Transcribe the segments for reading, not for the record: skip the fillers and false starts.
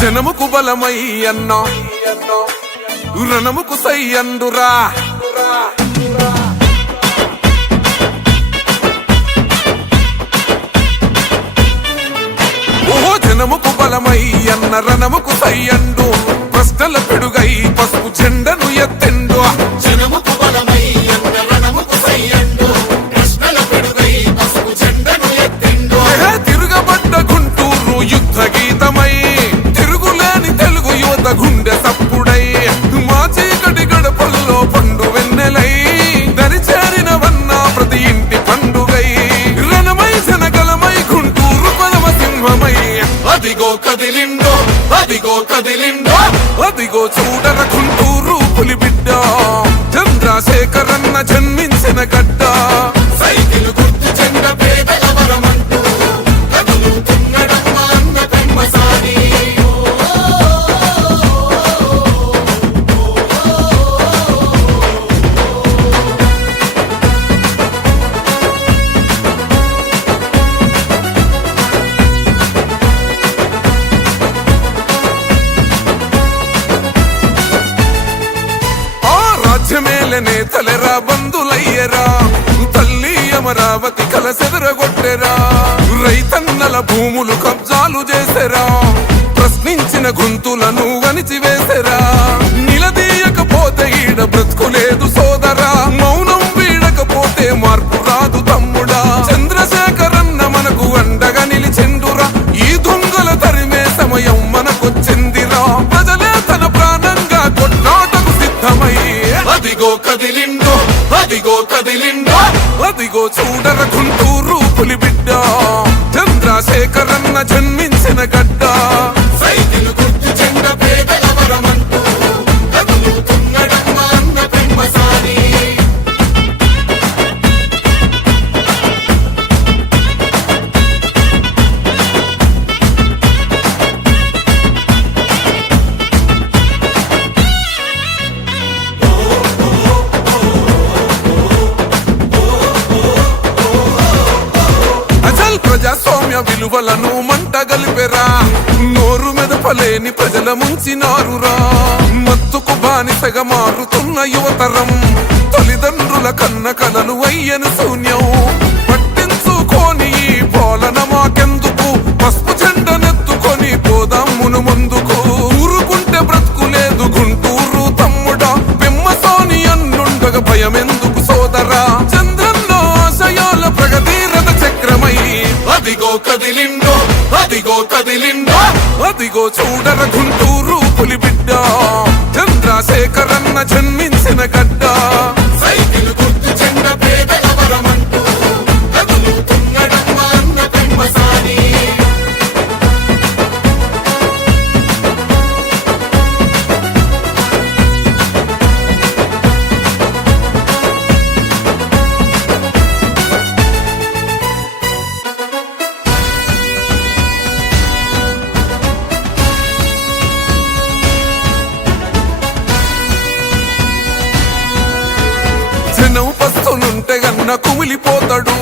జనముకు బలమై అన్నా రణముకు సై అందురా ఓహో జనముకు బలమై అన్న రణముకు సై అండు ప్రశ్నల పెడుగై పసుపు జెండను ఎత్తెండు జనముకు బలమై అన్న రణముకు సై అండు ప్రశ్నల పెడుగై పసుపు జెండను ఎత్తెండు తిరుగబడ్డ గుంటూరు యుద్ధ గీతమై తిరుగులేని తెలుగు యువత గుండె సప్పుడై మా చీకటి గడపల్లో పండు వెన్నెలై దరిచేరినవన్న ప్రతి ఇంటి పండుగై రణమై జనగలమై గుంటూరు పదమ సింహమై అదిగో కదిలిండో అదిగో కదిలిండో అదిగో చూడర గుంటూరు పులిబిడ్డ చంద్రశేఖరన్న జన్మించిన గడ్డ సైకిల్ గుర్తు చెండ పేదల వరమంటూ కదులుతున్నడమ్మ అన్న పెమ్మసాని రాజ్యమేలనే తలెరా బంధులయ్యరా తల్లి అమరావతి కలసెదరగొట్టెరా రైతన్నల భూములు కబ్జాలు చేసెరా ప్రశ్నించిన గొంతులను వణిచివేసెరా నిలదీయకపోతే ఈడ బ్రతుకులేదు సోదరా మౌనం వీడకపోతే మార్పు రాదు తమ్ముడా చంద్రశేఖరన్న మనకు అండగా నిలిచెండురా ఈ దొంగల తరిమే సమయం మనకొచ్చిందిరా ప్రజలే తన ప్రాణంగా కొట్లాటకు సిద్ధమై అదిగో కదిలిండో అదిగో కదిలిండో అదిగో చూడర గుంటూరు పులిబిడ్డ చంద్రశేఖరన్న జన్మించిన గడ్డ సైకిల్ గుర్తు చెండ పేదల వరమంటూ కదులుతున్నడమ్మ అన్న పెమ్మసాని అజల్ ప్రజాస్వామ్య విలువలను మంట గలిపెరా నోరు మెదపలేని ప్రజల ముంచినారురా మత్తుకు బానిసగా మారుతున్న యువతరం తల్లిదండ్రుల కన్న కలలు అయ్యను శూన్యం పట్టించుకోని ఈ పాలన మాకెందుకు పసుపు జెండనెత్తుకొని పోదాం మును ముందుకు ఊరుకుంటే బ్రతుకులేదు గుంటూరు తమ్ముడా పెమ్మసాని అన్నుండగా భయమెందుకు సోదరా చంద్రన్న ఆశయాల ప్రగతి రథ చక్రమై అదిగో కదిలిండో అదిగో కదిలిండో అదిగో చూడర గుంటూరు పులిబిడ్డ చంద్రశేఖరన్న జన్మించిన గడ్డ సైకిల్ గుర్తు చెండ పేదల వరమంటూ కదులుతున్నడమ్మ అన్న పెమ్మసాని జనం పస్తులుంటే గన్న కుమిలిపోతాడు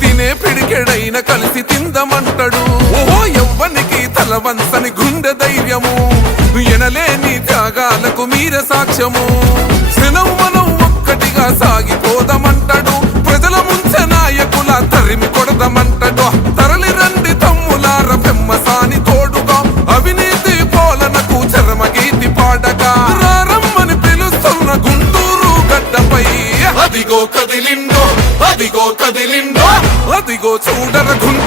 తినే పిడికెడైన కలిసి తిందమంటాడు ఓహో ఎవ్వనికి తల వంచని గుండె ధైర్యము ఎనలేని త్యాగాలకు మీర సాక్ష్యము జనం మనం ఒక్కటిగా సాగిపోదామంటాడు ప్రజల ముంచె నాయకుల తరిమి కొడదామంటాడు తరలి రండి తమ్ములార పెమ్మసాని తోడుగా అవినీతి పాలనకు చరమగీతి పాడగా రారమ్మని పిలుస్తున్న గుంటూరు గడ్డపై అదిగో కదిలిండో అదిగో కదిలిండో అదిగో చూడర గుంటూరు